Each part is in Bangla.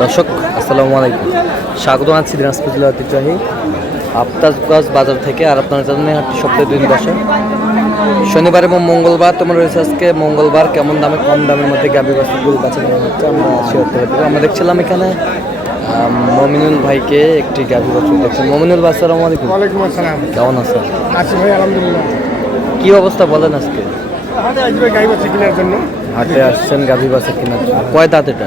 দর্শক আসসালামু আলাইকুম, স্বাগত আছি দিনাজপুর জেলার ঐতিহ্যবাহী আফতাবগঞ্জ বাজার থেকে। আর আপনার জন্য হাটটি সপ্তাহে 2 দিন বসে, শনিবার এবং মঙ্গলবার। তোমার রয়েছে আজকে মঙ্গলবার। কেমন দামে কম দামের মধ্যে গাভী গরু বাচ্চা কেনা হচ্ছে আমরা শেয়ার করে দেবো। আমরা দেখছিলাম এখানে মমিনুল ভাইকে একটি গাভী বাচ্চা দেখছেন। মমিনুল ভাই আসসালামু আলাইকুম। ওয়ালাইকুম আসসালাম। কেমন আছেন? আছি ভাই, আলহামদুলিল্লাহ। কি অবস্থা বলেন আজকে? হাটে আসবে গাই বাচ্চা কেনার জন্য। হাটে আসছেন গাভী বাচ্চা কেনার জন্য। কয় দাঁত এটা?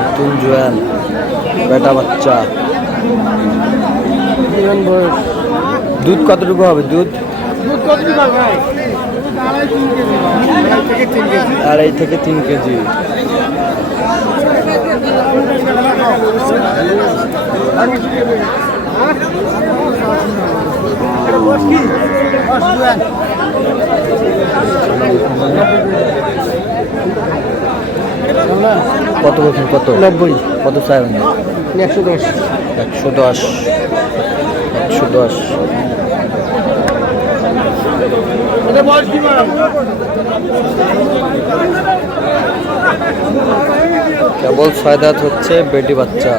নতুন জোয়ান বেটা বাচ্চা। দুধ কতটুকু হবে? দুধ আড়াই থেকে 3 কেজি। কত বলছেন? কত? 90। কত চাইবেন? 110। 110। 110। কেবল 6 দাঁত হচ্ছে, বেটি বাচ্চা।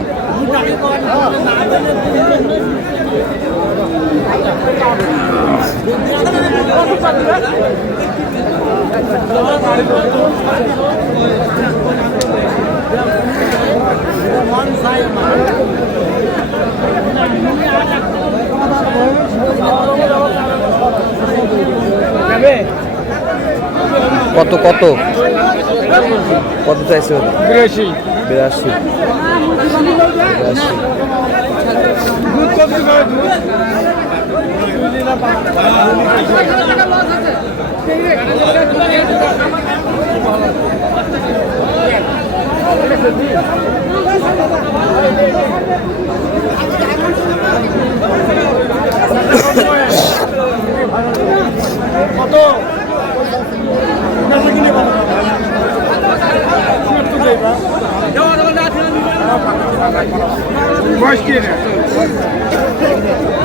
কত কত কত চাইছে? 82। 82।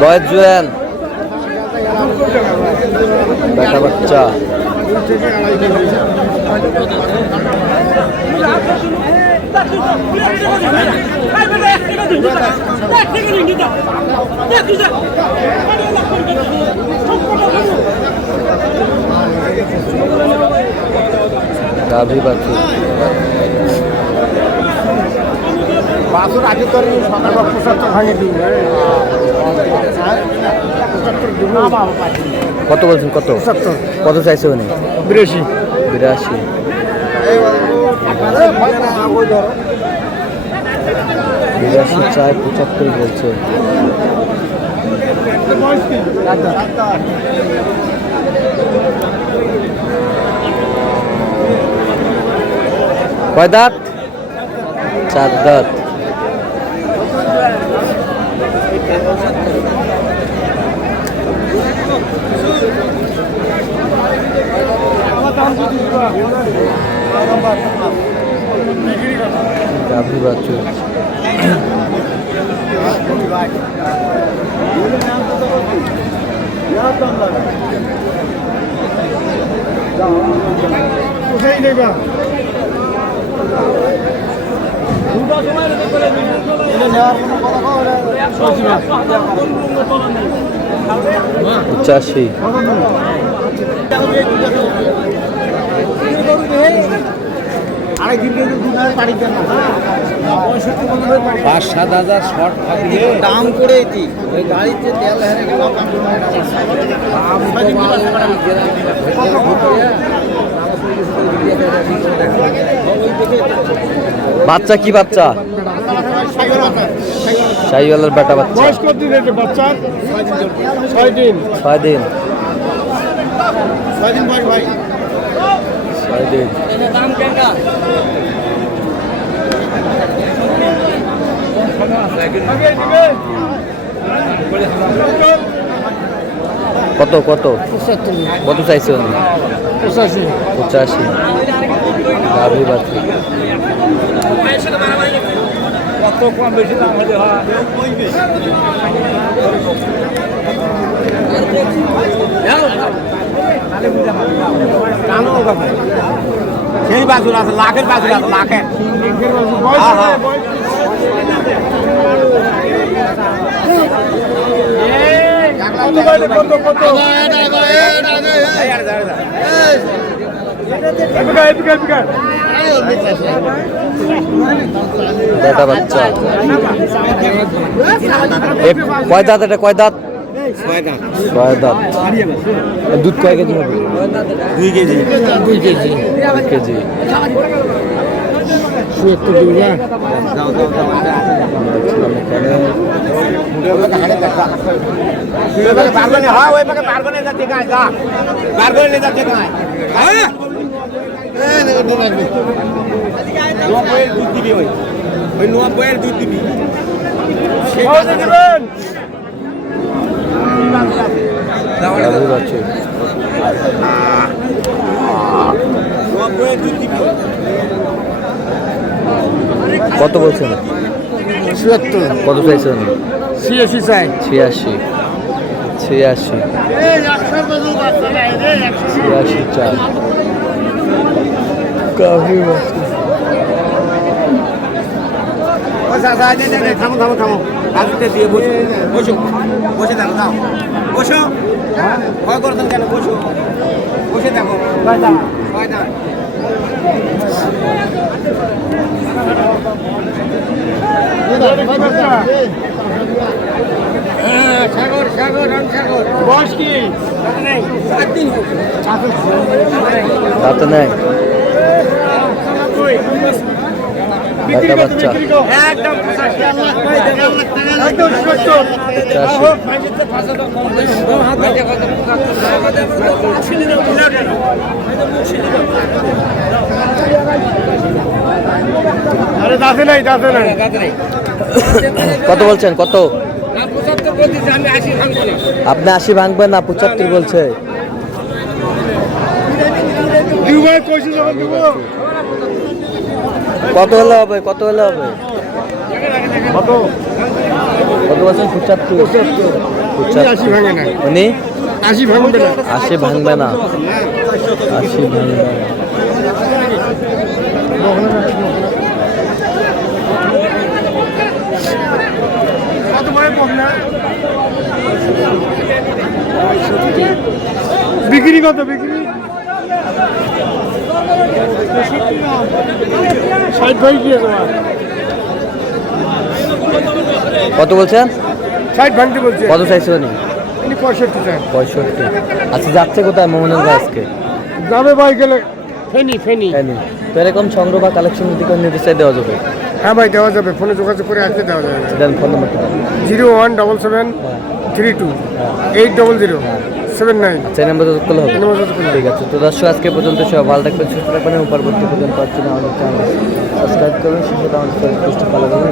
বয়স জোয়ান বেটা বাচ্চা। গাভী বাছুর বাছুর আগে তো সকাল 75 ভাঙে দিই। কত বলছেন? কত? 75। কত চাইছে উনি? 82। 82। 82 চাই, 75 বলছে। কয় দাঁত? 4 দাঁত। গাভী বাছুর। পঁচাশি। পাঁচ 7,000 শর্ট দাম করে ওই গাড়িতে তেল হেরে গেল। বাচ্চা কি বাচ্চা? শাহিওয়ালের বেটা বাচ্চা। 6 দিন। 6 দিন। 6 দিন। 6 দিন। কত কত? 75। কত চাইছে উনি? 85। 85। গাভী বাছুর। কত কম বেশি দাম হলে হয়। সেই বাছুর আছে, লাখের বাছুর আছে, লাখের। দাদা বাচ্চা কয় দাঁত, এটা কয় দাঁত? ছয় দাঁত। দুধ কয় কেজি হবে? 2 কেজি। 2 কেজি। 2 কেজি। কত বলছেন? 76। কত চাইছেন? 86 চাই। 86। 86। 86 চাই। কাফি থামো থামো থামো, বাছুরটা দিয়ে বসো বসো বসে দেখো, দাও বসো। ভয় করতেন কেন? বসো বসে দেখো। ভয় দাও। সাগর সাগর সাগর বস কি? তাতে নেই। দাদা বাচ্চা একদম 85। আরে দাঁতে নাই, দাঁতে নাই। কত বলছেন? কত? আপনি 80 ভাঙবেন না? 75 বলছে। কত হলে হবে? কত হলে হবে? কত? কত বলছেন? 75। 80 ভাঙে না। উনি 80 ভাঙবে না। 80 ভাঙবে না। 80 ভাঙবে না। বিক্রি কত? বিক্রি 60 ভাই দিয়ে তোমার। কত বলছেন? 60 ভাঙতে বলছে। কত চাইছে উনি? 65 চাই। 65। আচ্ছা, যাচ্ছে কোথায় মোহাম্মদ ভাই আজকে? যাবে ভাই গেলে ফেনি ফেনি। তো এরকম সংগ্রহ বা কালেকশন যদি করে নিতে চাই দেওয়া যাবে? হ্যাঁ ভাই, দেওয়া যাবে। ফোনে যোগাযোগ করে আসতে দেওয়া যাবে। দেন ফোন নাম্বারটা দেন। 017732709। আচ্ছা, এই নাম্বারে যোগ করলে হবে? ঠিক আছে। তো দর্শক, আজকে পর্যন্ত সব ভালো থাকবেন, সুস্থ থাকবেন এবং পরবর্তী পর্যন্ত পাচ্ছি না আমাদের চ্যানেল সাবস্ক্রাইব করুন, সেটা আমাদের ফলো করুন।